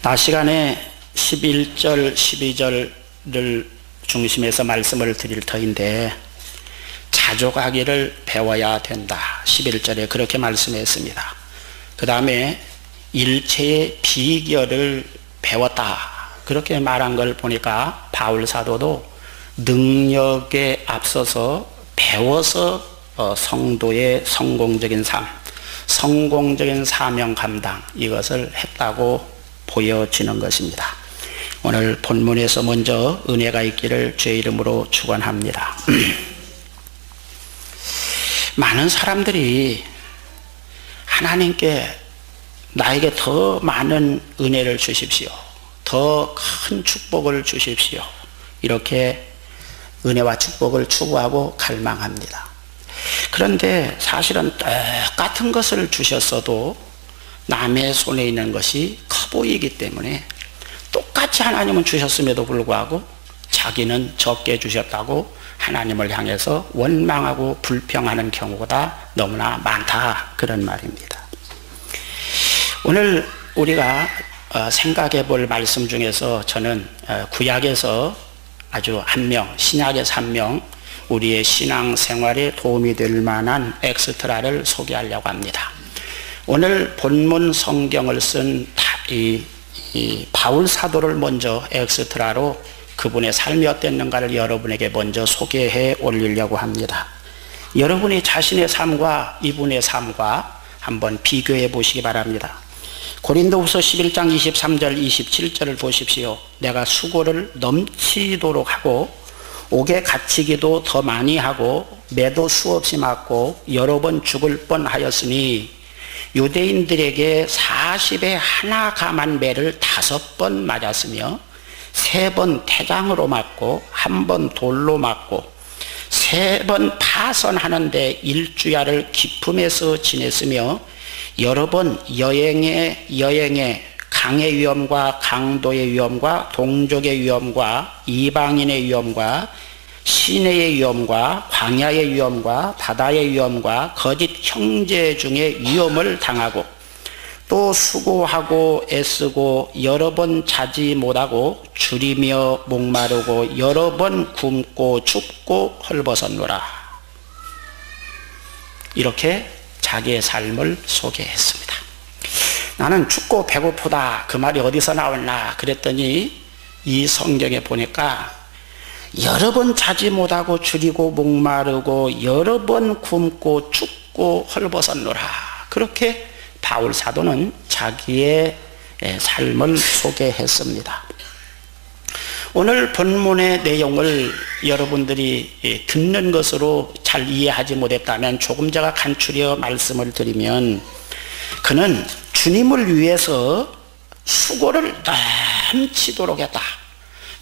낮 시간에 11절, 12절을 중심해서 말씀을 드릴 터인데 자족하기를 배워야 된다. 11절에 그렇게 말씀했습니다. 그 다음에 일체의 비결을 배웠다. 그렇게 말한 걸 보니까 바울 사도도 능력에 앞서서 배워서 성도의 성공적인 삶, 성공적인 사명 감당 이것을 했다고 보여지는 것입니다. 오늘 본문에서 먼저 은혜가 있기를 주의 이름으로 축원합니다. 많은 사람들이 하나님께 나에게 더 많은 은혜를 주십시오, 더 큰 축복을 주십시오, 이렇게 은혜와 축복을 추구하고 갈망합니다. 그런데 사실은 똑같은 것을 주셨어도 남의 손에 있는 것이 커 보이기 때문에 똑같이 하나님은 주셨음에도 불구하고 자기는 적게 주셨다고 하나님을 향해서 원망하고 불평하는 경우가 너무나 많다, 그런 말입니다. 오늘 우리가 생각해 볼 말씀 중에서 저는 구약에서 아주 한 명, 신약에서 한 명 우리의 신앙 생활에 도움이 될 만한 엑스트라를 소개하려고 합니다. 오늘 본문 성경을 쓴 이 바울 사도를 먼저 엑스트라로 그분의 삶이 어땠는가를 여러분에게 먼저 소개해 올리려고 합니다. 여러분이 자신의 삶과 이분의 삶과 한번 비교해 보시기 바랍니다. 고린도후서 11장 23절 27절을 보십시오. 내가 수고를 넘치도록 하고 옥에 갇히기도 더 많이 하고 매도 수없이 맞고 여러 번 죽을 뻔하였으니 유대인들에게 40에 하나 감한 매를 5번 맞았으며 3번 태장으로 맞고 1번 돌로 맞고 3번 파선하는데 1주야를 기품에서 지냈으며 여러 번 여행에 강의 위험과 강도의 위험과 동족의 위험과 이방인의 위험과 시내의 위험과 광야의 위험과 바다의 위험과 거짓 형제 중에 위험을 당하고 또 수고하고 애쓰고 여러 번 자지 못하고 줄이며 목마르고 여러 번 굶고 춥고 헐벗었노라. 이렇게 자기의 삶을 소개했습니다. 나는 춥고 배고프다, 그 말이 어디서 나왔나 그랬더니 이 성경에 보니까 여러 번 자지 못하고 줄이고 목마르고 여러 번 굶고 춥고 헐벗었노라. 그렇게 바울 사도는 자기의 삶을 소개했습니다. 오늘 본문의 내용을 여러분들이 듣는 것으로 잘 이해하지 못했다면 조금 제가 간추려 말씀을 드리면, 그는 주님을 위해서 수고를 넘치도록 했다.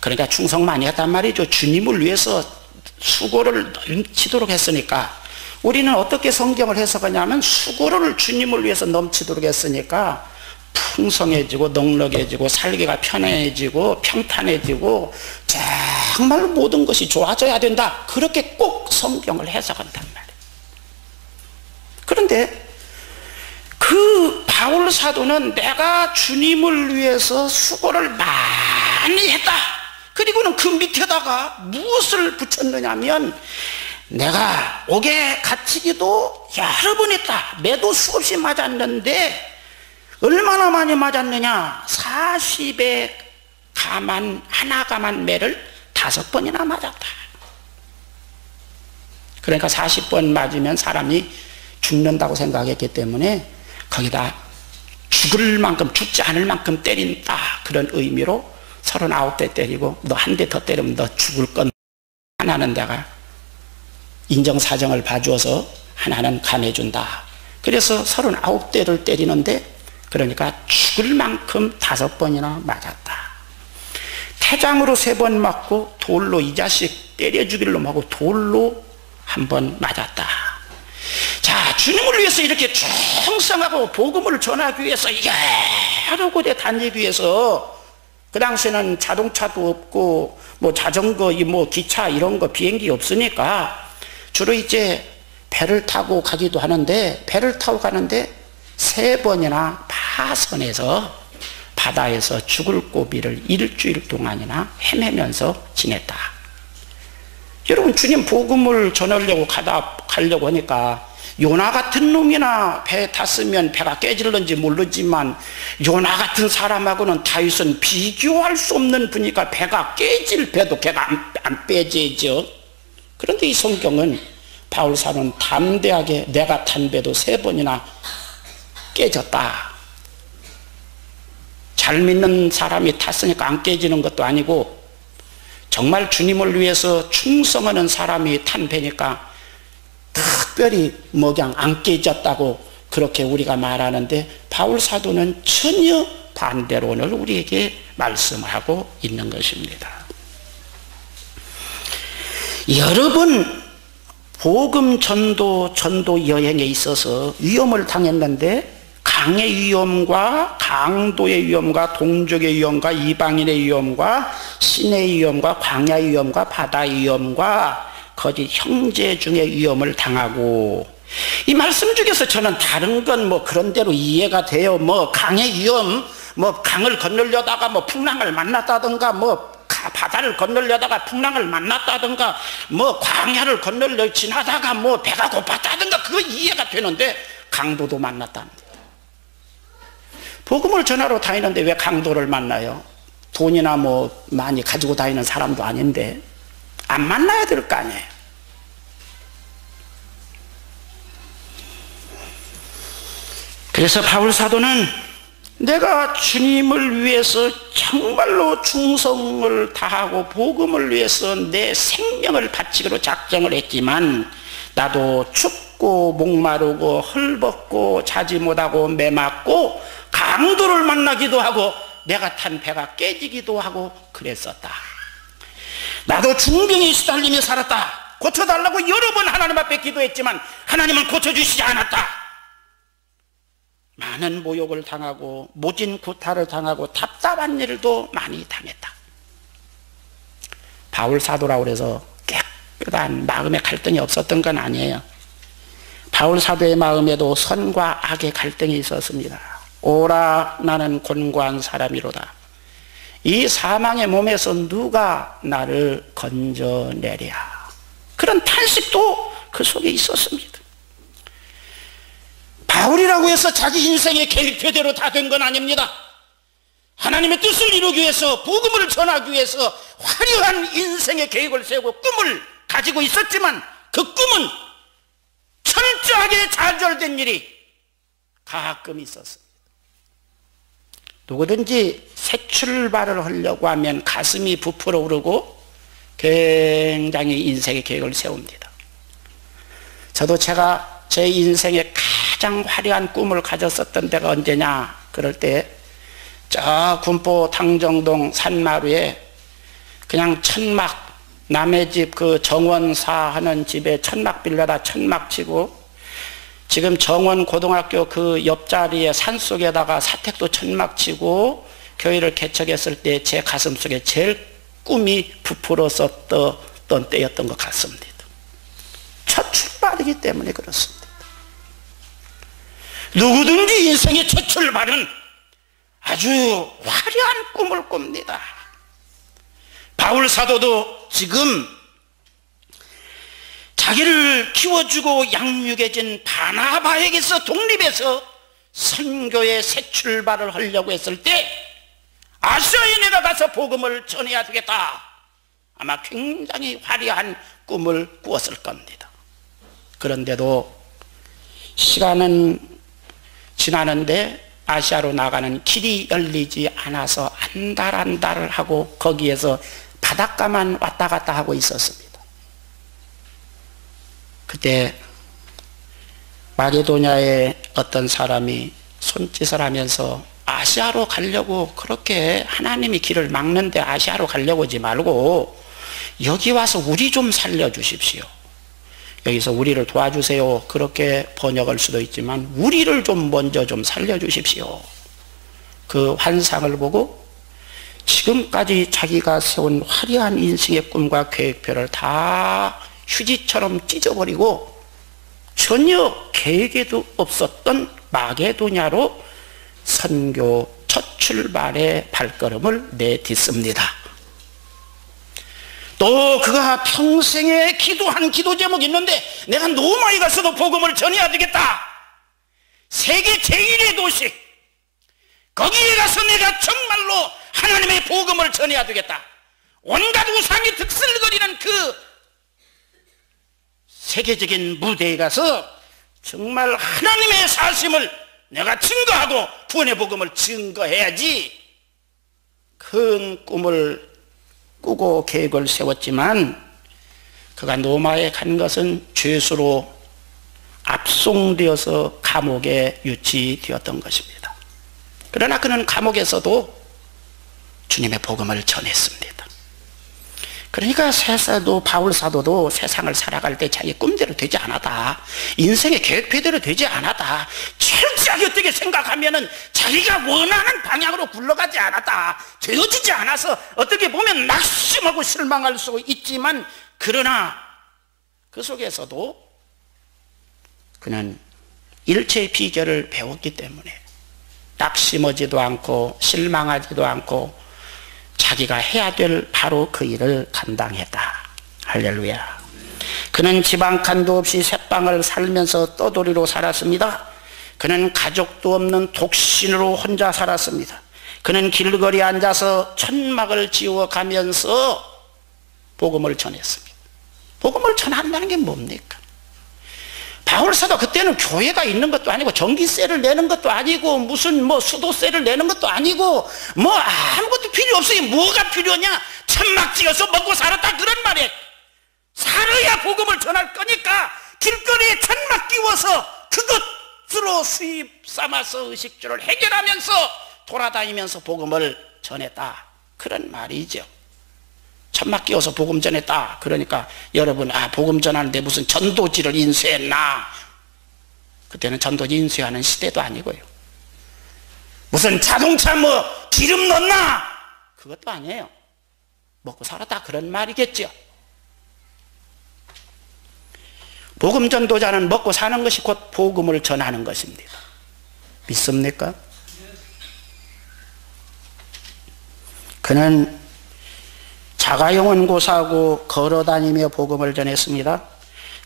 그러니까 충성 많이 했단 말이죠. 주님을 위해서 수고를 넘치도록 했으니까 우리는 어떻게 성경을 해석하냐면, 수고를 주님을 위해서 넘치도록 했으니까 풍성해지고 넉넉해지고 살기가 편해지고 평탄해지고 정말 모든 것이 좋아져야 된다, 그렇게 꼭 성경을 해석한단 말이에요. 그런데 그 바울 사도는 내가 주님을 위해서 수고를 많이 했다, 그리고는 그 밑에다가 무엇을 붙였느냐면, 내가 옥에 갇히기도 여러 번 했다, 매도 수없이 맞았는데 얼마나 많이 맞았느냐, 40에 하나 감한 매를 5번이나 맞았다. 그러니까 40번 맞으면 사람이 죽는다고 생각했기 때문에 거기다 죽을 만큼, 죽지 않을 만큼 때린다, 그런 의미로 39대 때리고, 너 한 대 더 때리면 너 죽을 건, 하나는 내가 인정사정을 봐주어서 하나는 감해준다. 그래서 39대를 때리는데, 그러니까 죽을 만큼 5번이나 맞았다. 태장으로 3번 맞고 돌로, 이 자식 때려 죽일 놈하고 돌로 1번 맞았다. 자, 주님을 위해서 이렇게 충성하고 복음을 전하기 위해서 여러 곳에 다니기 위해서, 그 당시에는 자동차도 없고 뭐 자전거, 뭐 기차 이런 거, 비행기 없으니까 주로 이제 배를 타고 가기도 하는데, 배를 타고 가는데 3번이나 파선해서 바다에서 죽을 고비를 일주일 동안이나 헤매면서 지냈다. 여러분, 주님 복음을 전하려고 가려고 하니까 요나 같은 놈이나 배에 탔으면 배가 깨질는지 모르지만 요나 같은 사람하고는 다윗은 비교할 수 없는 분이니까 배가 깨질 배도 걔가 안 빼지죠. 그런데 이 성경은 바울사는 담대하게 내가 탄 배도 3번이나 깨졌다. 잘 믿는 사람이 탔으니까 안 깨지는 것도 아니고 정말 주님을 위해서 충성하는 사람이 탄 배니까 특별히 뭐냥 안 깨졌다고 그렇게 우리가 말하는데 바울 사도는 전혀 반대로 오늘 우리에게 말씀하고 있는 것입니다. 여러 번 복음 전도 여행에 있어서 위험을 당했는데 강의 위험과 강도의 위험과 동족의 위험과 이방인의 위험과 신의 위험과 광야의 위험과 바다의 위험과 거짓 형제 중의 위험을 당하고, 이 말씀 중에서 저는 다른 건 뭐 그런 대로 이해가 돼요. 뭐 강의 위험, 뭐 강을 건너려다가 뭐 풍랑을 만났다든가, 뭐 바다를 건너려다가 풍랑을 만났다든가, 뭐 광야를 건너려 지나다가 뭐 배가 고팠다든가, 그거 이해가 되는데 강도도 만났답니다. 복음을 전하러 다니는데 왜 강도를 만나요? 돈이나 뭐 많이 가지고 다니는 사람도 아닌데 안 만나야 될 거 아니에요. 그래서 바울 사도는 내가 주님을 위해서 정말로 충성을 다하고 복음을 위해서 내 생명을 바치기로 작정을 했지만 나도 춥고 목마르고 헐벗고 자지 못하고 매맞고 강도를 만나기도 하고 내가 탄 배가 깨지기도 하고 그랬었다. 나도 중병에 시달리며 살았다. 고쳐달라고 여러 번 하나님 앞에 기도했지만 하나님은 고쳐주시지 않았다. 많은 모욕을 당하고 모진 구타를 당하고 답답한 일도 많이 당했다. 바울 사도라고 해서 깨끗한 마음의 갈등이 없었던 건 아니에요. 바울 사도의 마음에도 선과 악의 갈등이 있었습니다. 오라 나는 곤고한 사람이로다. 이 사망의 몸에서 누가 나를 건져내랴. 그런 탄식도 그 속에 있었습니다. 바울이라고 해서 자기 인생의 계획표대로 다 된 건 아닙니다. 하나님의 뜻을 이루기 위해서, 복음을 전하기 위해서 화려한 인생의 계획을 세우고 꿈을 가지고 있었지만 그 꿈은 철저하게 좌절된 일이 가끔 있었습니다. 누구든지 새 출발을 하려고 하면 가슴이 부풀어 오르고 굉장히 인생의 계획을 세웁니다. 저도 제가 제 인생의 가장 화려한 꿈을 가졌었던 때가 언제냐, 그럴 때 저 군포 당정동 산마루에 그냥 천막, 남의 집 그 정원사 하는 집에 천막 빌려다 천막 치고, 지금 정원 고등학교 그 옆자리에 산속에다가 사택도 천막 치고 교회를 개척했을 때 제 가슴속에 제일 꿈이 부풀었었던 때였던 것 같습니다. 첫 출발이기 때문에 그렇습니다. 누구든지 인생의 첫 출발은 아주 화려한 꿈을 꿉니다. 바울 사도도 지금 자기를 키워주고 양육해준 바나바에게서 독립해서 선교의 새 출발을 하려고 했을 때 아시아에 내가 가서 복음을 전해야 되겠다. 아마 굉장히 화려한 꿈을 꾸었을 겁니다. 그런데도 시간은 지나는데 아시아로 나가는 길이 열리지 않아서 한 달을 하고 거기에서 바닷가만 왔다 갔다 하고 있었습니다. 그때 마게도냐의 어떤 사람이 손짓을 하면서 아시아로 가려고, 그렇게 하나님이 길을 막는데 아시아로 가려고 하지 말고 여기 와서 우리 좀 살려주십시오. 여기서 우리를 도와주세요. 그렇게 번역할 수도 있지만 우리를 좀 먼저 좀 살려주십시오. 그 환상을 보고 지금까지 자기가 세운 화려한 인생의 꿈과 계획표를 다 휴지처럼 찢어버리고 전혀 계획에도 없었던 마게도냐로 선교 첫 출발의 발걸음을 내딛습니다. 또 그가 평생에 기도한 기도 제목이 있는데, 내가 로마에 가서도 복음을 전해야 되겠다. 세계 제1의 도시, 거기에 가서 내가 정말로 하나님의 복음을 전해야 되겠다. 온갖 우상이 득슬거리는 그 세계적인 무대에 가서 정말 하나님의 사심을 내가 증거하고 구원의 복음을 증거해야지. 큰 꿈을 꾸고 계획을 세웠지만 그가 로마에 간 것은 죄수로 압송되어서 감옥에 유치되었던 것입니다. 그러나 그는 감옥에서도 주님의 복음을 전했습니다. 그러니까 바울 사도도 세상을 살아갈 때 자기 꿈대로 되지 않았다, 인생의 계획표대로 되지 않았다, 철저하게 어떻게 생각하면은 자기가 원하는 방향으로 굴러가지 않았다, 되어지지 않아서 어떻게 보면 낙심하고 실망할 수 있지만, 그러나 그 속에서도 그는 일체의 비결을 배웠기 때문에 낙심하지도 않고 실망하지도 않고 자기가 해야 될 바로 그 일을 감당했다. 할렐루야. 그는 집 한 칸도 없이 새방을 살면서 떠돌이로 살았습니다. 그는 가족도 없는 독신으로 혼자 살았습니다. 그는 길거리에 앉아서 천막을 지워가면서 복음을 전했습니다. 복음을 전한다는 게 뭡니까? 바울사도 그때는 교회가 있는 것도 아니고 전기세를 내는 것도 아니고 무슨 수도세를 내는 것도 아니고 아무것도 필요 없어요. 뭐가 필요냐? 천막 지어서 먹고 살았다, 그런 말이에요. 살아야 복음을 전할 거니까 길거리에 천막 끼워서 그것으로 수입 삼아서 의식주를 해결하면서 돌아다니면서 복음을 전했다, 그런 말이죠. 천막 끼워서 복음 전했다. 그러니까 여러분, 복음 전하는데 무슨 전도지를 인수했나? 그때는 전도지 인수하는 시대도 아니고요. 무슨 자동차 기름 넣나? 그것도 아니에요. 먹고 살았다, 그런 말이겠죠. 복음 전도자는 먹고 사는 것이 곧 복음을 전하는 것입니다. 믿습니까? 그는 자가용은 고사하고 걸어다니며 복음을 전했습니다.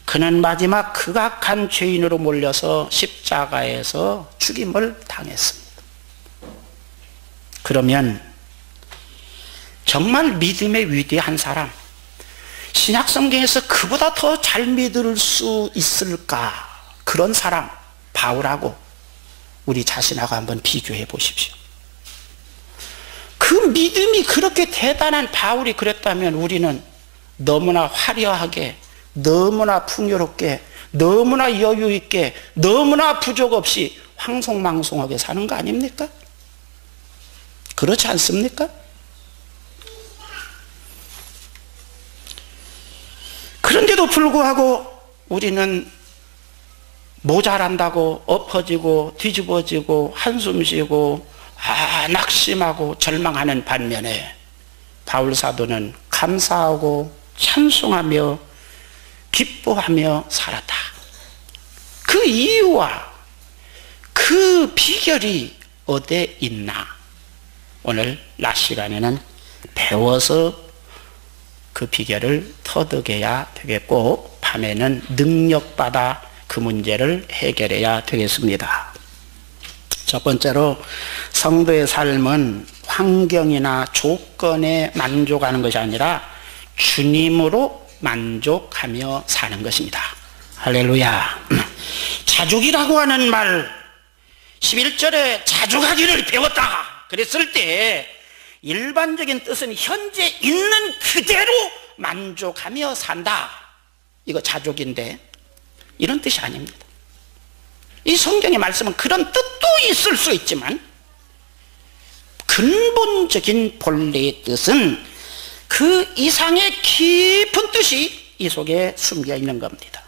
그는 마지막 극악한 죄인으로 몰려서 십자가에서 죽임을 당했습니다. 그러면 정말 믿음의 위대한 사람, 신약성경에서 그보다 더 잘 믿을 수 있을까? 그런 사람, 바울하고 우리 자신하고 한번 비교해 보십시오. 그 믿음이 그렇게 대단한 바울이 그랬다면 우리는 너무나 화려하게, 너무나 풍요롭게, 너무나 여유 있게, 너무나 부족 없이 황송망송하게 사는 거 아닙니까? 그렇지 않습니까? 그런데도 불구하고 우리는 모자란다고 엎어지고 뒤집어지고 한숨 쉬고 낙심하고 절망하는 반면에 바울 사도는 감사하고 찬송하며 기뻐하며 살았다. 그 이유와 그 비결이 어디에 있나? 오늘 낮 시간에는 배워서 그 비결을 터득해야 되겠고, 밤에는 능력받아 그 문제를 해결해야 되겠습니다. 첫 번째로, 성도의 삶은 환경이나 조건에 만족하는 것이 아니라 주님으로 만족하며 사는 것입니다. 할렐루야. 자족이라고 하는 말, 11절에 자족하기를 배웠다 그랬을 때 일반적인 뜻은 현재 있는 그대로 만족하며 산다, 이거 자족인데 이런 뜻이 아닙니다. 이 성경의 말씀은 그런 뜻도 있을 수 있지만 근본적인 본래의 뜻은 그 이상의 깊은 뜻이 이 속에 숨겨 있는 겁니다.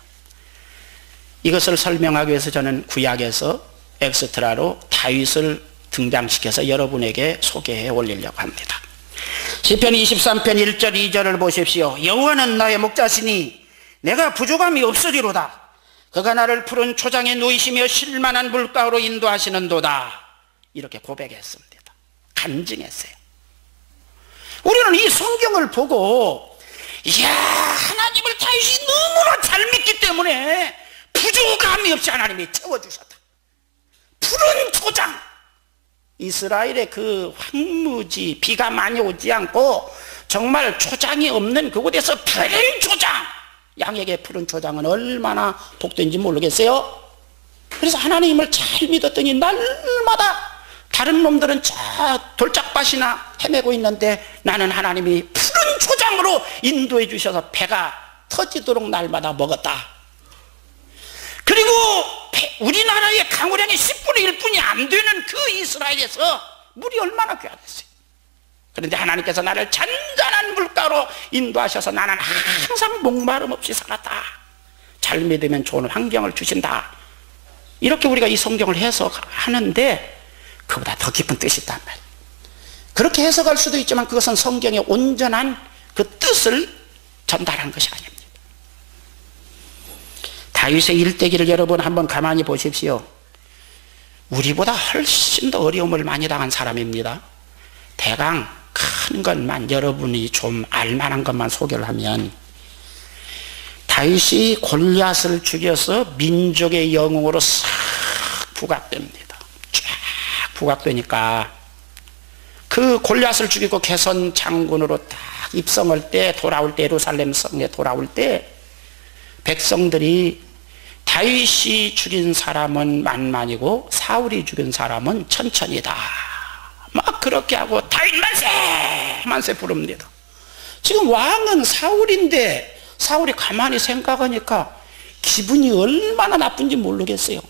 이것을 설명하기 위해서 저는 구약에서 엑스트라로 다윗을 등장시켜서 여러분에게 소개해 올리려고 합니다. 시편 23편 1절 2절을 보십시오. 여호와는 나의 목자시니 내가 부족함이 없으리로다. 그가 나를 푸른 초장에 누이시며 쉴만한 물가로 인도하시는도다. 이렇게 고백했습니다. 간증했어요. 우리는 이 성경을 보고 이야, 하나님을 다윗이 너무나 잘 믿기 때문에 부족함이 없이 하나님이 채워주셨다. 푸른 초장, 이스라엘의 그 황무지, 비가 많이 오지 않고 정말 초장이 없는 그곳에서 푸른 초장, 양에게 푸른 초장은 얼마나 복된지 모르겠어요. 그래서 하나님을 잘 믿었더니 날마다 다른 놈들은 저 돌짝밭이나 헤매고 있는데 나는 하나님이 푸른 초장으로 인도해 주셔서 배가 터지도록 날마다 먹었다. 그리고 우리나라의 강우량의 10분의 1뿐이 안 되는 그 이스라엘에서 물이 얼마나 귀하겠어요. 그런데 하나님께서 나를 잔잔한 물가로 인도하셔서 나는 항상 목마름 없이 살았다. 잘 믿으면 좋은 환경을 주신다. 이렇게 우리가 이 성경을 해석하는데 그보다 더 깊은 뜻이 있단 말이에요. 그렇게 해석할 수도 있지만 그것은 성경의 온전한 그 뜻을 전달한 것이 아닙니다. 다윗의 일대기를 여러분 한번 가만히 보십시오. 우리보다 훨씬 더 어려움을 많이 당한 사람입니다. 대강 큰 것만 여러분이 좀 알만한 것만 소개를 하면, 다윗이 골리앗을 죽여서 민족의 영웅으로 싹 부각됩니다. 쫙 부각되니까 그 골리앗을 죽이고 개선 장군으로 딱 입성할 때, 돌아올 때, 예루살렘 성에 돌아올 때 백성들이 다윗이 죽인 사람은 만만이고 사울이 죽인 사람은 천천이다, 막 그렇게 하고 다윗 만세 만세 부릅니다. 지금 왕은 사울인데 사울이 가만히 생각하니까 기분이 얼마나 나쁜지 모르겠어요.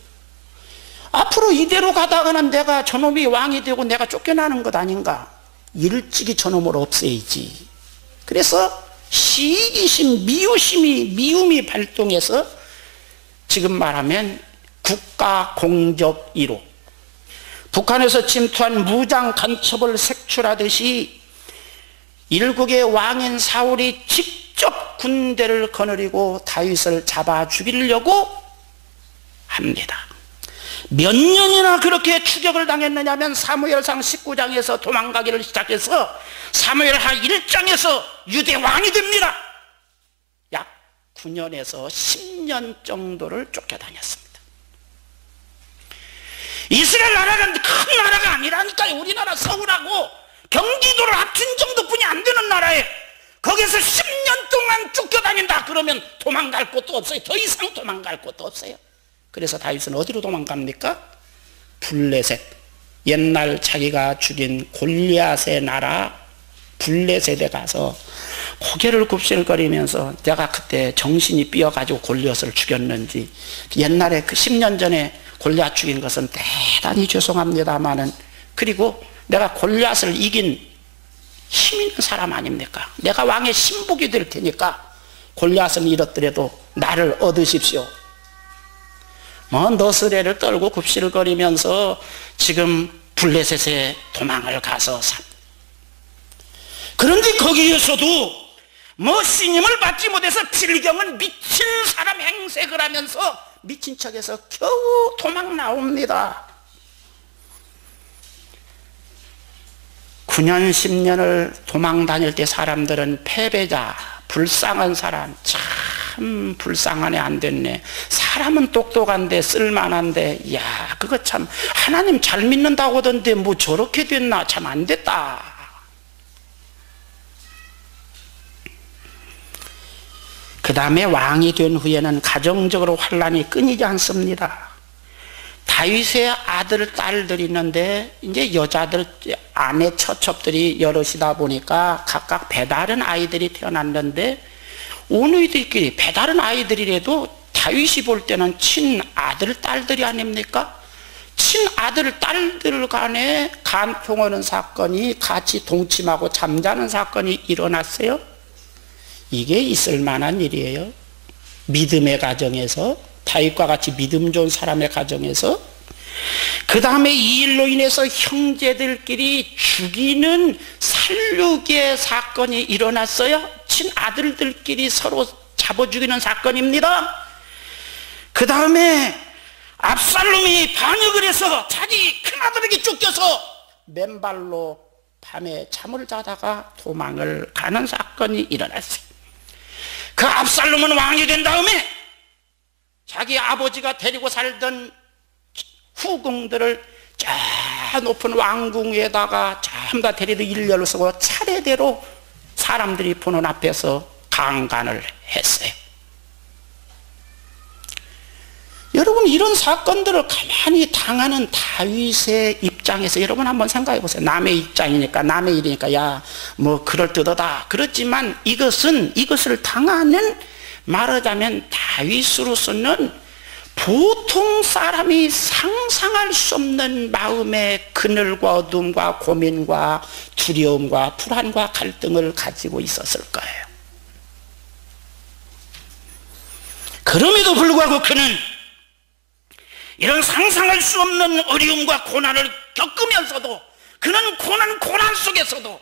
앞으로 이대로 가다가는 내가 저놈이 왕이 되고 내가 쫓겨나는 것 아닌가. 일찍이 저놈을 없애야지. 그래서 시기심, 미움이 발동해서 지금 말하면 국가 공적 1호, 북한에서 침투한 무장 간첩을 색출하듯이 일국의 왕인 사울이 직접 군대를 거느리고 다윗을 잡아 죽이려고 합니다. 몇 년이나 그렇게 추격을 당했느냐면 사무엘상 19장에서 도망가기를 시작해서 사무엘하 1장에서 유대 왕이 됩니다. 약 9년에서 10년 정도를 쫓겨다녔습니다. 이스라엘 나라는 큰 나라가 아니라니까요. 우리나라 서울하고 경기도를 합친 정도뿐이 안 되는 나라에 거기서 10년 동안 쫓겨다닌다 그러면 도망갈 곳도 없어요. 더 이상 도망갈 곳도 없어요. 그래서 다윗은 어디로 도망갑니까? 블레셋, 옛날 자기가 죽인 골리앗의 나라 블레셋에 가서 고개를 굽실거리면서 내가 그때 정신이 삐어가지고 골리앗을 죽였는지, 옛날에 그 10년 전에 골리앗 죽인 것은 대단히 죄송합니다마는, 그리고 내가 골리앗을 이긴 힘 있는 사람 아닙니까? 내가 왕의 신복이 될 테니까 골리앗은 이렇더라도 나를 얻으십시오. 뭐 너스레를 떨고 굽실거리면서 지금 블레셋에 도망을 가서 그런데 거기에서도 뭐 신임을 받지 못해서 필경은 미친 사람 행색을 하면서 미친 척해서 겨우 도망 나옵니다. 9년 10년을 도망 다닐 때 사람들은 패배자, 불쌍한 사람, 참 불쌍하네, 안 됐네. 사람은 똑똑한데 쓸만한데, 야 그거 참 하나님 잘 믿는다고 하던데 뭐 저렇게 됐나, 참 안 됐다. 그 다음에 왕이 된 후에는 가정적으로 환란이 끊이지 않습니다. 다윗의 아들, 딸들이 있는데 이제 여자들, 아내 처첩들이 여럿이다 보니까 각각 배다른 아이들이 태어났는데, 오누이들끼리 배다른 아이들이라도 다윗이 볼 때는 친아들, 딸들이 아닙니까? 친아들, 딸들 간에 간통하는 사건이, 같이 동침하고 잠자는 사건이 일어났어요. 이게 있을 만한 일이에요. 믿음의 가정에서, 다윗과 같이 믿음 좋은 사람의 가정에서. 그 다음에 이 일로 인해서 형제들끼리 죽이는 살육의 사건이 일어났어요. 친아들들끼리 서로 잡아 죽이는 사건입니다. 그 다음에 압살롬이 반역을 해서 자기 큰아들에게 쫓겨서 맨발로 밤에 잠을 자다가 도망을 가는 사건이 일어났어요. 그 압살롬은 왕이 된 다음에 자기 아버지가 데리고 살던 후궁들을 저 높은 왕궁 위에다가 전부 다 데리고 일렬로 서고 차례대로 사람들이 보는 앞에서 강간을 했어요. 여러분, 이런 사건들을 가만히 당하는 다윗의 입장에서 여러분 한번 생각해 보세요. 남의 입장이니까, 남의 일이니까 야 뭐 그럴듯하다 그렇지만 이것을 당하는, 말하자면 다윗으로서는 보통 사람이 상상할 수 없는 마음의 그늘과 어둠과 고민과 두려움과 불안과 갈등을 가지고 있었을 거예요. 그럼에도 불구하고 그는 이런 상상할 수 없는 어려움과 고난을 겪으면서도, 그는 고난 속에서도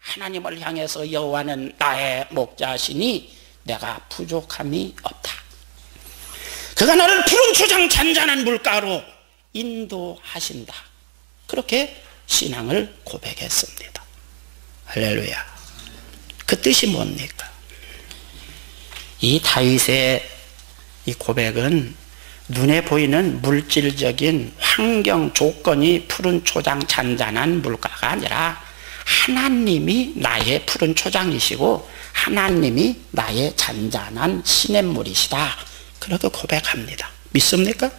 하나님을 향해서 여호와는 나의 목자시니 내가 부족함이 없다. 그가 나를 푸른 초장 잔잔한 물가로 인도하신다. 그렇게 신앙을 고백했습니다. 할렐루야. 그 뜻이 뭡니까? 이 다윗의 이 고백은 눈에 보이는 물질적인 환경 조건이 푸른 초장 잔잔한 물가가 아니라 하나님이 나의 푸른 초장이시고 하나님이 나의 잔잔한 시냇물이시다. 그렇게 고백합니다. 믿습니까?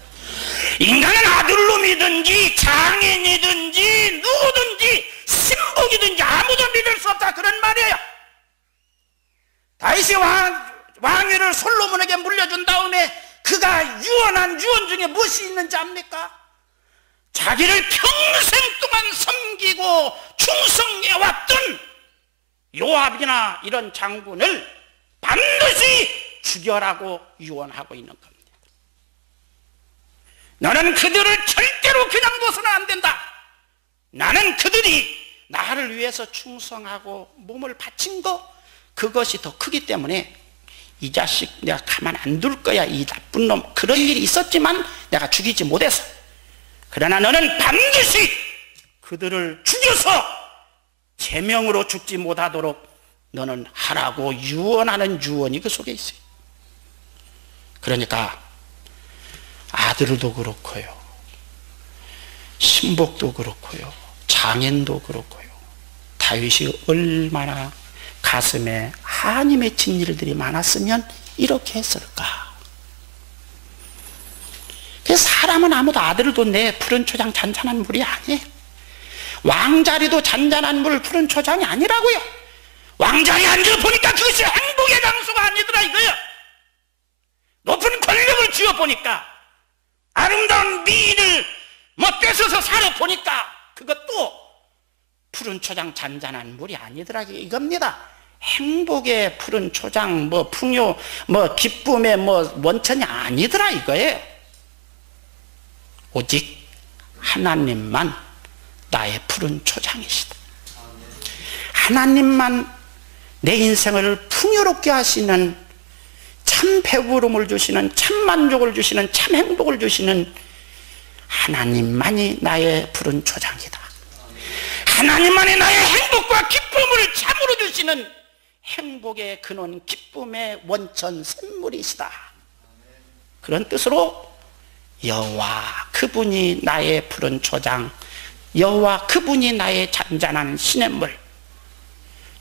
인간은 아들놈이든지 장인이든지 누구든지 신복이든지 아무도 믿을 수 없다, 그런 말이에요. 다윗이 왕위를 솔로몬에게 물려준 다음에 그가 유언한 유언 중에 무엇이 있는지 압니까? 자기를 평생 동안 섬기고 충성해왔던 요압이나 이런 장군을 반드시 죽여라고 유언하고 있는 겁니다. 너는 그들을 절대로 그냥 둬서는 안 된다. 나는 그들이 나를 위해서 충성하고 몸을 바친 거, 그것이 더 크기 때문에 이 자식 내가 가만 안 둘 거야. 이 나쁜 놈. 그런 일이 있었지만 내가 죽이지 못해서. 그러나 너는 반드시 그들을 죽여서 제명으로 죽지 못하도록 너는 하라고 유언하는 유언이 그 속에 있어요. 그러니까 아들도 그렇고요, 신복도 그렇고요, 장인도 그렇고요, 다윗이 얼마나 가슴에 한이 맺힌 일들이 많았으면 이렇게 했을까? 그래서 사람은 아무도 아들을 내 푸른 초장 잔잔한 물이 아니에요. 왕자리도 잔잔한 물, 푸른 초장이 아니라고요. 왕자리에 앉아보니까 그것이 행복의 장소가 아니더라 이거예요. 높은 권력을 쥐어보니까, 아름다운 미인을 뺏어서 살아보니까 그것도 푸른 초장 잔잔한 물이 아니더라 이겁니다. 행복의 푸른 초장, 풍요, 기쁨의 원천이 아니더라 이거예요. 오직 하나님만 나의 푸른 초장이시다. 하나님만 내 인생을 풍요롭게 하시는, 참 배부름을 주시는, 참 만족을 주시는, 참 행복을 주시는 하나님만이 나의 푸른 초장이다. 하나님만이 나의 행복과 기쁨을 참으로 주시는 행복의 근원, 기쁨의 원천, 샘물이시다. 그런 뜻으로 여호와 그분이 나의 푸른 초장, 여호와 그분이 나의 잔잔한 시냇물,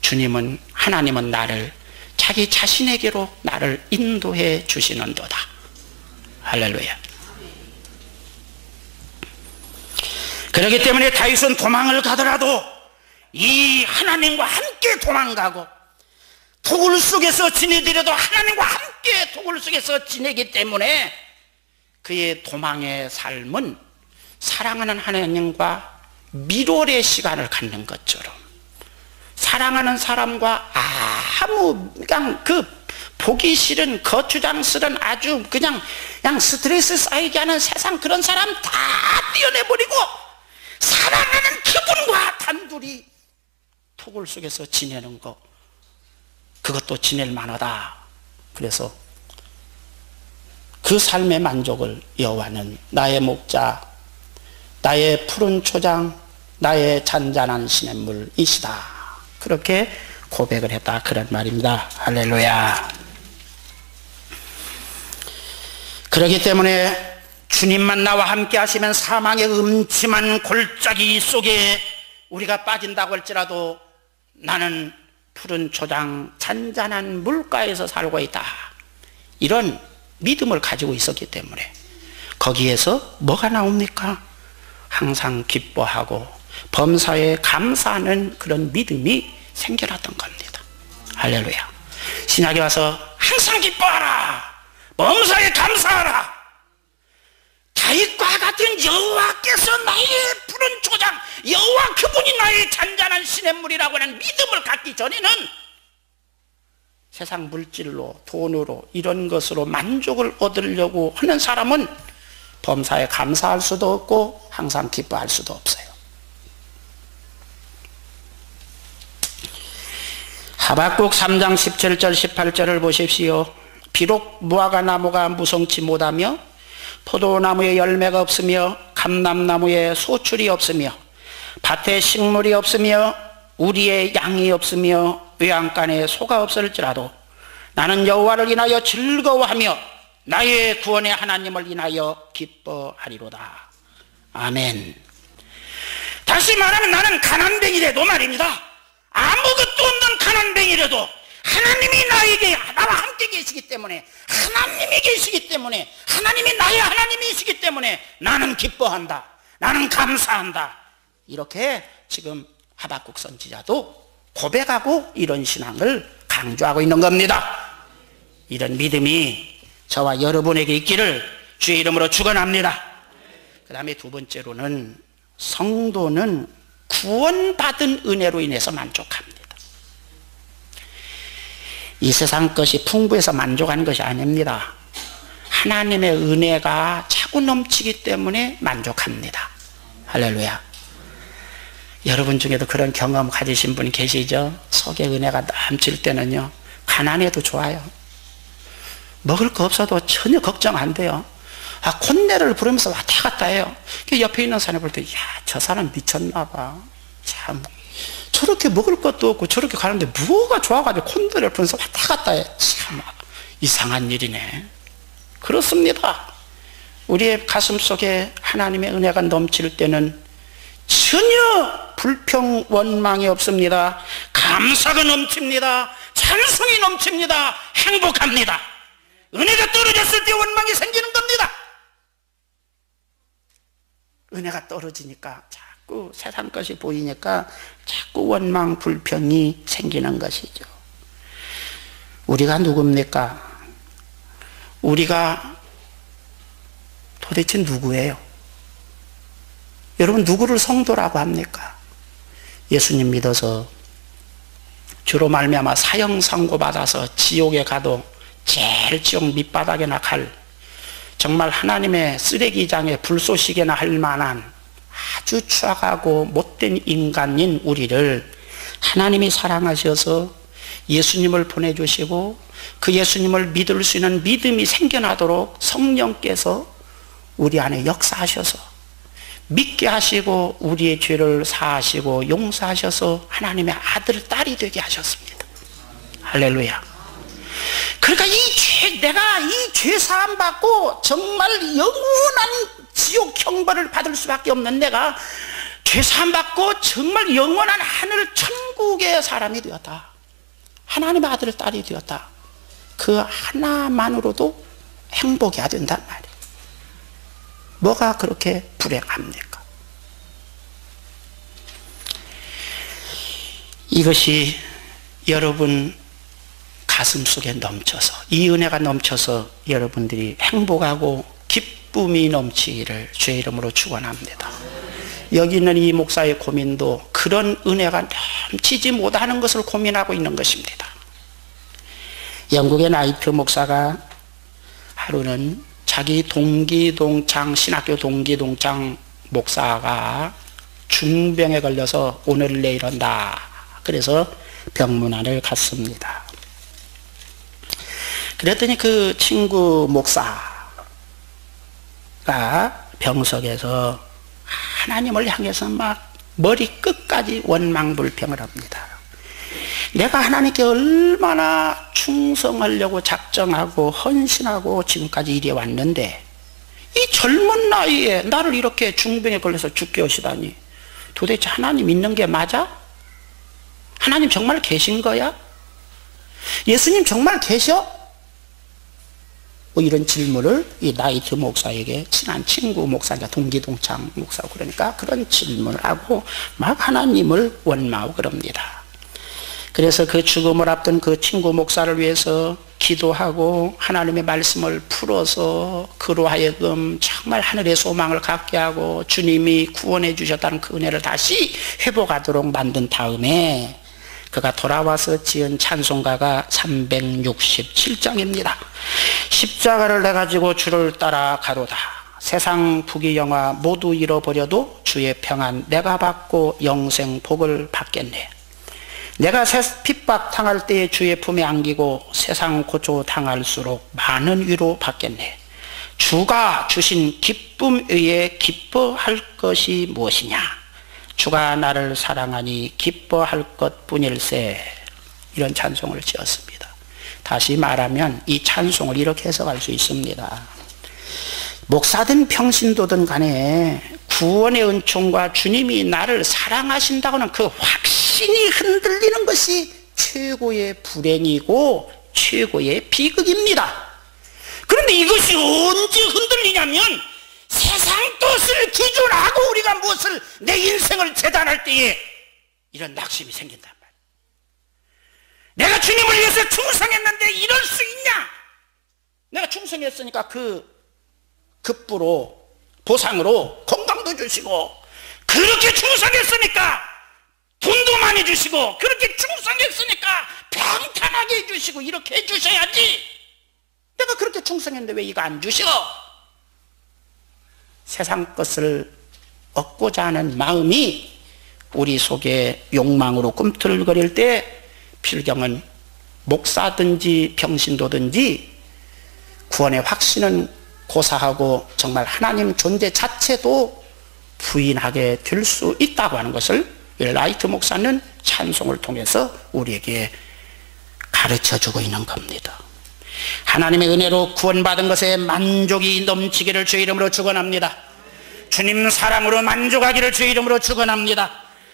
주님은, 하나님은 나를 자기 자신에게로 나를 인도해 주시는도다. 할렐루야. 그렇기 때문에 다윗은 도망을 가더라도 이 하나님과 함께 도망가고, 도굴 속에서 지내더라도 하나님과 함께 도굴 속에서 지내기 때문에 그의 도망의 삶은 사랑하는 하나님과 밀월의 시간을 갖는 것처럼, 사랑하는 사람과 아무 그냥 보기 싫은 거추장스런 아주 그냥 스트레스 쌓이게 하는 세상 그런 사람 다 떼어내버리고 사랑하는 그분과 단둘이 토굴 속에서 지내는 거, 그것도 지낼 만하다. 그래서 그 삶의 만족을 여호와는 나의 목자, 나의 푸른 초장, 나의 잔잔한 시냇물이시다. 그렇게 고백을 했다, 그런 말입니다. 할렐루야. 그렇기 때문에 주님만 나와 함께 하시면 사망의 음침한 골짜기 속에 우리가 빠진다고 할지라도 나는 푸른 초장 잔잔한 물가에서 살고 있다, 이런 믿음을 가지고 있었기 때문에 거기에서 뭐가 나옵니까? 항상 기뻐하고 범사에 감사하는 그런 믿음이 생겨났던 겁니다. 할렐루야. 신약에 와서 항상 기뻐하라, 범사에 감사하라, 다윗과 같은 여호와께서 나의 푸른 초장, 여호와 그분이 나의 잔잔한 시냇물이라고 하는 믿음을 갖기 전에는 세상 물질로, 돈으로, 이런 것으로 만족을 얻으려고 하는 사람은 범사에 감사할 수도 없고 항상 기뻐할 수도 없어요. 하박국 3장 17절 18절을 보십시오. 비록 무화과 나무가 무성치 못하며 포도나무에 열매가 없으며 감람나무에 소출이 없으며 밭에 식물이 없으며 우리의 양이 없으며 외양간에 소가 없을지라도 나는 여호와를 인하여 즐거워하며 나의 구원의 하나님을 인하여 기뻐하리로다. 아멘. 다시 말하면 나는 가난뱅이라도 말입니다, 아무것도 없는 가난뱅이라도 하나님이 나와 함께 계시기 때문에, 하나님이 계시기 때문에, 하나님이 나의 하나님이시기 때문에 나는 기뻐한다, 나는 감사한다, 이렇게 지금 하박국 선지자도 고백하고 이런 신앙을 강조하고 있는 겁니다. 이런 믿음이 저와 여러분에게 있기를 주의 이름으로 축원합니다. 그 다음에 두 번째로는 성도는 구원받은 은혜로 인해서 만족합니다. 이 세상 것이 풍부해서 만족하는 것이 아닙니다. 하나님의 은혜가 차고 넘치기 때문에 만족합니다. 할렐루야. 여러분 중에도 그런 경험 가지신 분 계시죠? 속에 은혜가 넘칠 때는요, 가난해도 좋아요. 먹을 거 없어도 전혀 걱정 안 돼요. 콧내를 부르면서 왔다 갔다 해요. 옆에 있는 사람이 볼 때, 야, 저 사람 미쳤나 봐. 참, 저렇게 먹을 것도 없고 저렇게 가는데 뭐가 좋아가지고 콧내를 부르면서 왔다 갔다 해. 참 이상한 일이네. 그렇습니다. 우리의 가슴 속에 하나님의 은혜가 넘칠 때는 전혀 불평 원망이 없습니다. 감사가 넘칩니다. 찬송이 넘칩니다. 행복합니다. 은혜가 떨어졌을 때 원망이 생기는 겁니다. 은혜가 떨어지니까 자꾸 세상 것이 보이니까 자꾸 원망, 불평이 생기는 것이죠. 우리가 누굽니까? 우리가 도대체 누구예요? 여러분, 누구를 성도라고 합니까? 예수님 믿어서 주로 말미암아 사형 선고받아서 지옥에 가도 제일 지옥 밑바닥에나 갈, 정말 하나님의 쓰레기장에 불쏘시개나 할 만한 아주 추악하고 못된 인간인 우리를 하나님이 사랑하셔서 예수님을 보내주시고 그 예수님을 믿을 수 있는 믿음이 생겨나도록 성령께서 우리 안에 역사하셔서 믿게 하시고 우리의 죄를 사하시고 용서하셔서 하나님의 아들, 딸이 되게 하셨습니다. 할렐루야. 그러니까 내가 이 죄 사함 받고 정말 영원한 지옥 형벌을 받을 수밖에 없는 내가 죄 사함 받고 정말 영원한 하늘 천국의 사람이 되었다. 하나님의 아들, 딸이 되었다. 그 하나만으로도 행복이 된단 말이에요. 뭐가 그렇게 불행합니까? 이것이 여러분 가슴 속에 넘쳐서, 이 은혜가 넘쳐서 여러분들이 행복하고 기쁨이 넘치기를 주의 이름으로 축원합니다. 여기 있는 이 목사의 고민도 그런 은혜가 넘치지 못하는 것을 고민하고 있는 것입니다. 영국의 나이트 목사가 하루는 자기 신학교 동기동창 목사가 중병에 걸려서 오늘 내일 온다. 그래서 병문안을 갔습니다. 그랬더니 그 친구 목사가 병석에서 하나님을 향해서 막 머리 끝까지 원망불평을 합니다. 내가 하나님께 얼마나 충성하려고 작정하고 헌신하고 지금까지 이래 왔는데 이 젊은 나이에 나를 이렇게 중병에 걸려서 죽게 하시다니, 도대체 하나님 있는 게 맞아? 하나님 정말 계신 거야? 예수님 정말 계셔? 뭐 이런 질문을 이 나이트 목사에게, 친한 친구 목사니까 동기동창 목사고, 그러니까 그런 질문을 하고 막 하나님을 원망하고 그럽니다. 그래서 그 죽음을 앞둔 그 친구 목사를 위해서 기도하고 하나님의 말씀을 풀어서 그로 하여금 정말 하늘의 소망을 갖게 하고 주님이 구원해 주셨다는 그 은혜를 다시 회복하도록 만든 다음에 그가 돌아와서 지은 찬송가가 367장입니다. 십자가를 내 가지고 주를 따라 가로다. 세상 부귀영화 모두 잃어버려도 주의 평안 내가 받고 영생 복을 받겠네. 내가 핍박 당할 때에 주의 품에 안기고 세상 고초 당할수록 많은 위로 받겠네. 주가 주신 기쁨 위에 기뻐할 것이 무엇이냐. 주가 나를 사랑하니 기뻐할 것뿐일세. 이런 찬송을 지었습니다. 다시 말하면 이 찬송을 이렇게 해석할 수 있습니다. 목사든 평신도든 간에 구원의 은총과 주님이 나를 사랑하신다고는 그 확신이 흔들리는 것이 최고의 불행이고 최고의 비극입니다. 그런데 이것이 언제 흔들리냐면 세상 뜻을 기준하고 우리가 무엇을 내 인생을 재단할 때에 이런 낙심이 생긴단 말이에요. 내가 주님을 위해서 충성했는데 이럴 수 있냐? 내가 충성했으니까 그 급부로 보상으로 건강도 주시고, 그렇게 충성했으니까 돈도 많이 주시고, 그렇게 충성했으니까 평탄하게 해주시고, 이렇게 해주셔야지. 내가 그렇게 충성했는데 왜 이거 안 주셔? 세상 것을 얻고자 하는 마음이 우리 속에 욕망으로 꿈틀거릴 때 필경은 목사든지 평신도든지 구원의 확신은 고사하고 정말 하나님 존재 자체도 부인하게 될 수 있다고 하는 것을 라이트 목사는 찬송을 통해서 우리에게 가르쳐주고 있는 겁니다. 하나님의 은혜로 구원받은 것에 만족이 넘치기를 주의 이름으로 축원합니다. 주님 사랑으로 만족하기를 주의 이름으로 축원합니다.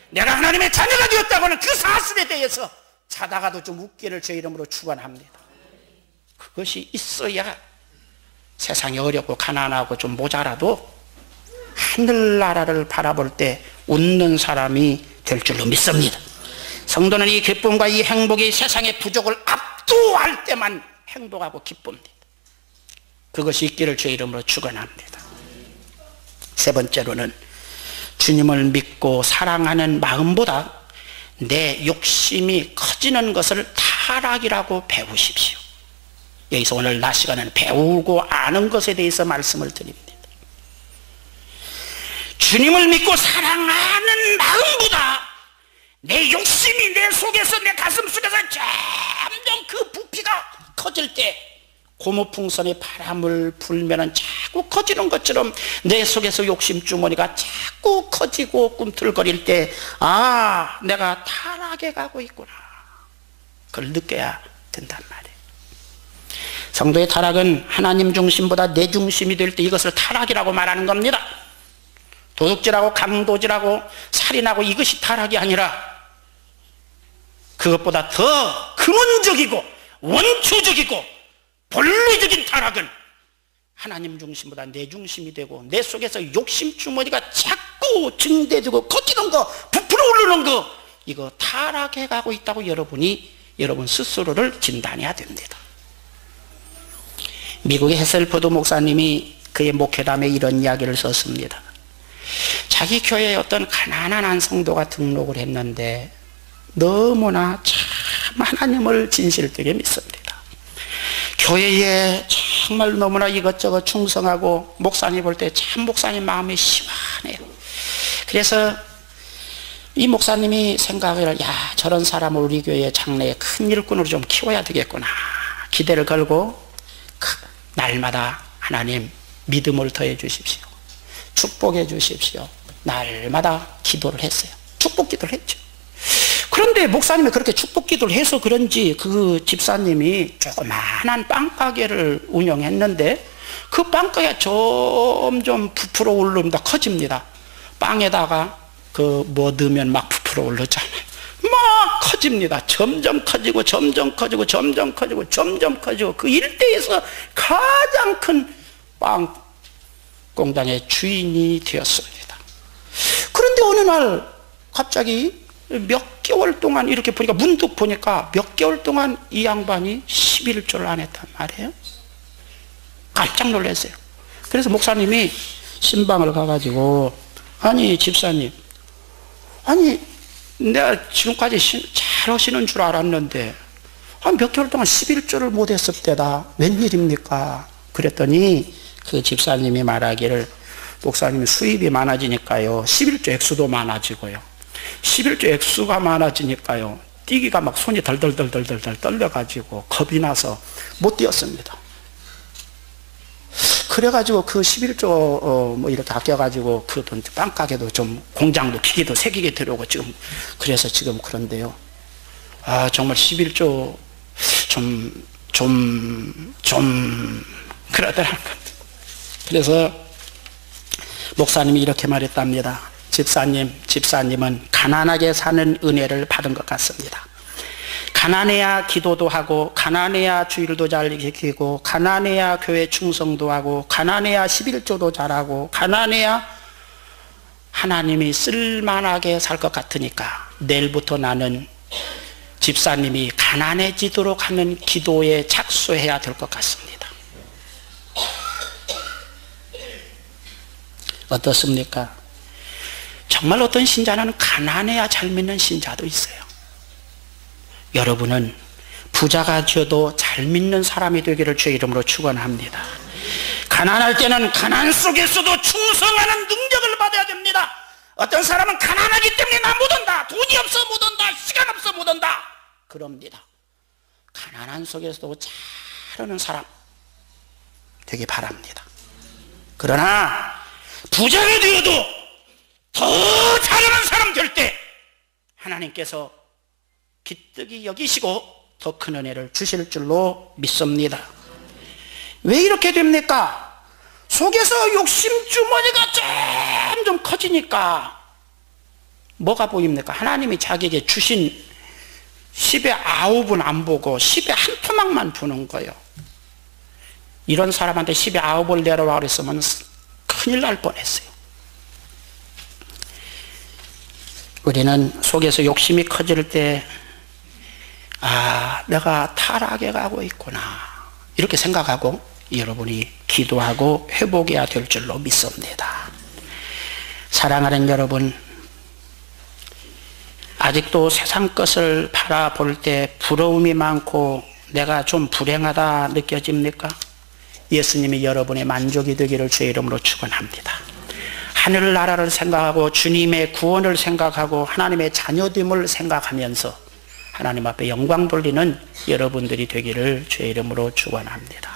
내가 하나님의 자녀가 되었다고 하는 그 사실에 대해서 자다가도 좀 웃기를 주의 이름으로 축원합니다. 그것이 있어야 세상이 어렵고 가난하고 좀 모자라도 하늘나라를 바라볼 때 웃는 사람이 될 줄로 믿습니다. 성도는 이 기쁨과 이 행복이 세상의 부족을 압도할 때만 행복하고 기쁩니다. 그것이 있기를 주의 이름으로 축원합니다. 세 번째로는 주님을 믿고 사랑하는 마음보다 내 욕심이 커지는 것을 타락이라고 배우십시오. 여기서 오늘 낮 시간에는 배우고 아는 것에 대해서 말씀을 드립니다. 주님을 믿고 사랑하는 마음보다 내 욕심이 내 속에서, 내 가슴 속에서 점점 그 부피가 커질 때, 고무풍선에 바람을 불면은 자꾸 커지는 것처럼 내 속에서 욕심 주머니가 자꾸 커지고 꿈틀거릴 때, 아, 내가 타락해 가고 있구나. 그걸 느껴야 된단 말이에요. 성도의 타락은 하나님 중심보다 내 중심이 될 때 이것을 타락이라고 말하는 겁니다. 도둑질하고 강도질하고 살인하고 이것이 타락이 아니라 그것보다 더 근원적이고 원초적이고 본래적인 타락은 하나님 중심보다 내 중심이 되고 내 속에서 욕심 주머니가 자꾸 증대되고 커지는 거, 부풀어 오르는 거, 이거 타락해 가고 있다고 여러분 스스로를 진단해야 됩니다. 미국의 헤셀포드 목사님이 그의 목회담에 이런 이야기를 썼습니다. 자기 교회에 어떤 가난한 한 성도가 등록을 했는데 너무나 참 하나님을 진실되게 믿습니다. 교회에 정말 너무나 이것저것 충성하고 목사님 볼 때 참 목사님 마음이 시원해요. 그래서 이 목사님이 생각을, 야, 저런 사람을 우리 교회 장래에 큰 일꾼으로 좀 키워야 되겠구나 기대를 걸고 날마다 하나님 믿음을 더해 주십시오, 축복해 주십시오, 날마다 기도를 했어요. 축복 기도를 했죠. 그런데 목사님이 그렇게 축복 기도를 해서 그런지 그 집사님이 조그마한 빵가게를 운영했는데 그 빵가게가 점점 부풀어 오릅니다. 커집니다. 빵에다가 그 뭐 넣으면 막 부풀어 오르잖아요. 막 커집니다. 점점 커지고 점점 커지고 점점 커지고 점점 커지고 그 일대에서 가장 큰 빵 공장의 주인이 되었습니다. 그런데 어느 날 갑자기 몇 개월 동안 이렇게 보니까 문득 보니까 몇 개월 동안 이 양반이 11조를 안 했단 말이에요. 깜짝 놀랐어요. 그래서 목사님이 신방을 가가지고 아니 집사님, 아니 내가 지금까지 잘 하시는 줄 알았는데 몇 개월 동안 11조를 못했을 때다. 웬일입니까? 그랬더니 그 집사님이 말하기를 목사님이 수입이 많아지니까요 11조 액수도 많아지고요 11조 액수가 많아지니까요 뛰기가 막 손이 덜덜덜덜덜 떨려가지고 겁이 나서 못 뛰었습니다. 그래가지고 그 11조 뭐 이렇게 아껴가지고 그 돈 빵가게도 좀 공장도 기계도 새기게 들어오고 지금 그래서 지금 그런데요. 아 정말 11조 좀 그러더라고요. 그래서 목사님이 이렇게 말했답니다. 집사님은 가난하게 사는 은혜를 받은 것 같습니다. 가난해야 기도도 하고 가난해야 주일도 잘 지키고 가난해야 교회 충성도 하고 가난해야 11조도 잘하고 가난해야 하나님이 쓸만하게 살 것 같으니까 내일부터 나는 집사님이 가난해지도록 하는 기도에 착수해야 될 것 같습니다. 어떻습니까? 정말 어떤 신자는 가난해야 잘 믿는 신자도 있어요. 여러분은 부자가 되어도 잘 믿는 사람이 되기를 주의 이름으로 축원합니다. 가난할 때는 가난 속에서도 충성하는 능력을 받아야 됩니다. 어떤 사람은 가난하기 때문에 나 못 온다, 돈이 없어 못 온다, 시간 없어 못 온다 그럽니다. 가난한 속에서도 잘하는 사람 되기 바랍니다. 그러나 부자가 되어도 더 잘하는 사람 될 때 하나님께서 기특히 여기시고 더 큰 은혜를 주실 줄로 믿습니다. 왜 이렇게 됩니까? 속에서 욕심주머니가 점점 커지니까 뭐가 보입니까? 하나님이 자기에게 주신 10의 9은 안 보고 10의 한 토막만 보는 거예요. 이런 사람한테 10의 9을 내려와 그랬으면 큰일 날 뻔했어요. 우리는 속에서 욕심이 커질 때 내가 타락해 가고 있구나 이렇게 생각하고 여러분이 기도하고 회복해야 될 줄로 믿습니다. 사랑하는 여러분, 아직도 세상 것을 바라볼 때 부러움이 많고 내가 좀 불행하다 느껴집니까? 예수님이 여러분의 만족이 되기를 주의 이름으로 축원합니다. 하늘나라를 생각하고 주님의 구원을 생각하고 하나님의 자녀됨을 생각하면서 하나님 앞에 영광 돌리는 여러분들이 되기를 주의 이름으로 축원합니다.